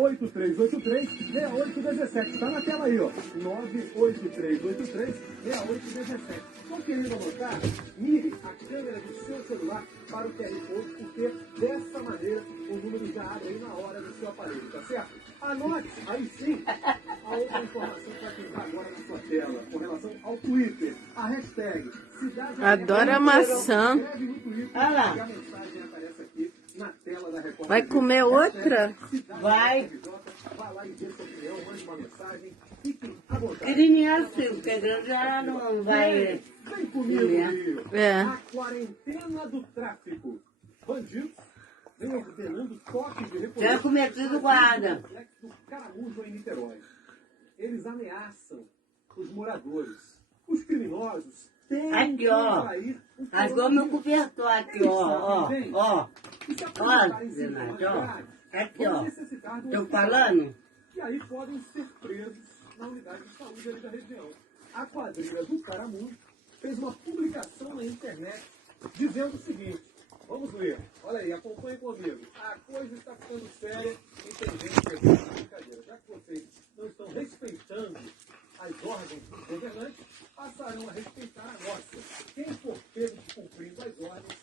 8383-6817. Está na tela aí, ó. 98383-6817. Estão querendo anotar? Mire a câmera do seu celular para o QR Code, porque dessa maneira o número já abre aí na hora do seu aparelho, tá certo? Anote, aí sim, a outra informação para quem está agora na sua tela, com relação ao Twitter. A hashtag Cidade Adora maçã. escreve no Twitter, Olha lá. e a mensagem aparece aqui na tela da Record. Vai comer outra? Vai. Vai lá e dê sua opinião, mande uma mensagem. Fiquem à vontade. Pequenininha assim, porque grande já não vai. Vem comigo, Rio. É. A quarentena do tráfico. Bandidos vem ordenando toques de recolher. Já cometido guarda. Complexo do Caramujo em Niterói. Eles ameaçam os moradores. Os criminosos têm Aqui, que ó. sair o Rasgou meu cobertor aqui, ó. Ó. E se Olha, apresentarem Renato, sintomas ó. graves, Aqui, vão ó. necessitar do Tô hospital. falando? E aí podem ser presos na unidade de saúde ali da região. A quadrilha do Caramujo fez uma publicação na internet dizendo o seguinte, vamos ler, olha aí, acompanhe comigo. A coisa está ficando séria e tem gente pegando essa brincadeira. Já que vocês não estão respeitando as ordens dos governantes, passarão a respeitar a nossa. Quem for pego descumprindo as ordens,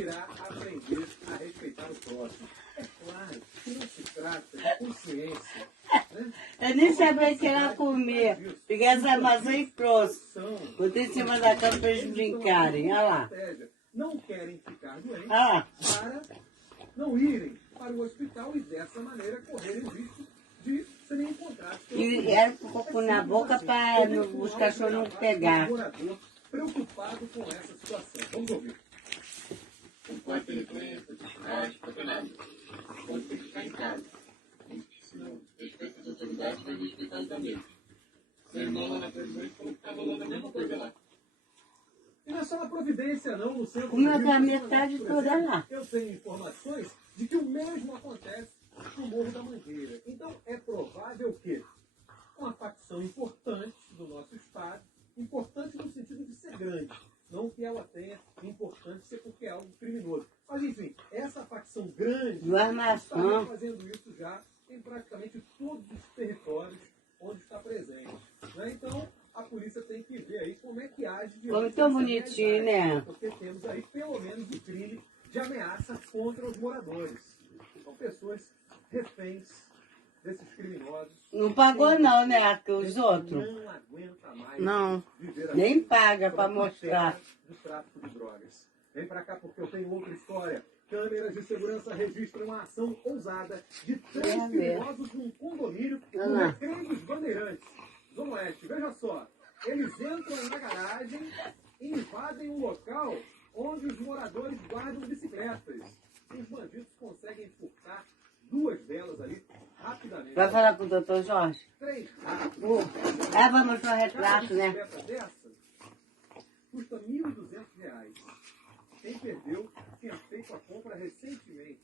irá aprender a respeitar o próximo. É claro que não se trata de consciência. Né? Eu nem sabia que ela comia. Peguei essa maçã e trouxe. Botei em cima da cama pra eles brincarem. Olha lá. Não querem ficar doentes Ah. para não irem para o hospital e dessa maneira correrem risco de serem encontrados. E era com o cocô na boca para os cachorros não pegar. Morador preocupado com essa situação. Vamos ouvir. Enquanto ele doença, nada. Pode ter que ficar em casa. Se não respeita as autoridades, vai respeitar também. Seu irmão lá na presidente falou que tá rolando a mesma coisa lá. E não é só na Providência, não, no centro. Comeu do Rio, a na metade cidade, por toda exemplo, lá. Eu tenho informações de que o mesmo acontece no Morro da Mangueira. Então, é provável que uma facção importante do nosso Estado, importante no sentido de ser grande, não que ela tenha importância ser porque é algo criminoso. Mas, enfim, essa facção grande Do armação. está fazendo isso já em praticamente todos os territórios onde está presente. Né? Então, a polícia tem que ver aí como é que age diante Como tão dessa bonitinho, realidade, né? porque temos aí pelo menos o crime de ameaça contra os moradores. São pessoas reféns desses criminosos. Não pagou não, né? Que os outros. Não aguenta mais Não. viver Nem assim, paga sob para a mostrar. tutela do tráfico de drogas. Vem pra cá porque eu tenho outra história. Câmeras de segurança registram uma ação ousada de três É, criminosos num condomínio Olha no lá. Recreio dos Bandeirantes, Zona Oeste. Veja só, eles entram na garagem e invadem um local onde os moradores guardam bicicletas. Os bandidos conseguem furtar duas delas ali rapidamente. Vai falar com o doutor Jorge? Três É, vai mostrar o retrato, né? bicicleta dessa custa R$ 1.200. Quem perdeu tinha feito a compra recentemente.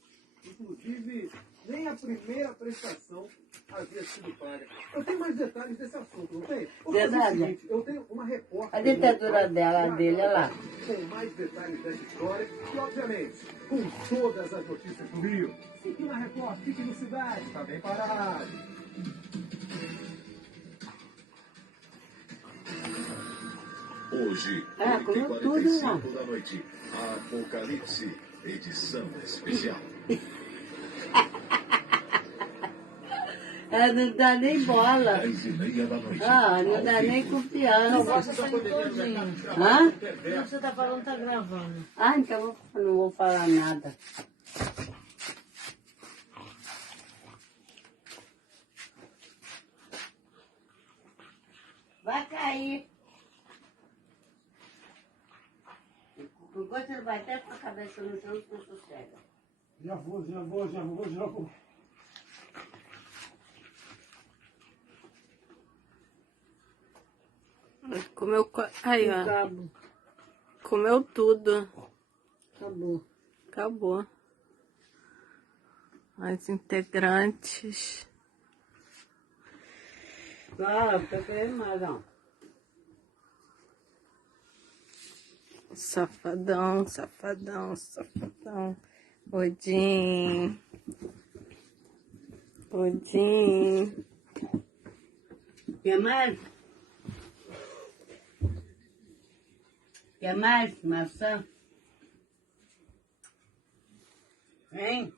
Inclusive, nem a primeira prestação havia sido paga. Eu tenho mais detalhes desse assunto, não tem? Vou fazer o Verdade. seguinte, eu tenho uma repórter... A ditadura dele, olha lá. Com mais detalhes dessa história e, obviamente, com todas as notícias do Rio. Fique na Record, fique no Cidade, tá bem parado. Hoje, Comeu tudo, 8h45 da noite, Apocalipse, edição especial. Ela não dá nem bola. 10h30 da noite. Não dá nem confiança. Hã? Você tá falando, tá gravando. Então eu não vou falar nada. Vai cair. Enquanto ele vai até com a cabeça no chão, não sossega. Já vou. Comeu. Aí, ó. Cabo. Comeu tudo. Acabou. Acabou. As integrantes. Tô querendo mais, ó. Safadão, safadão, safadão. Odin. Pudim. Quer mais? Quer mais maçã? Hein?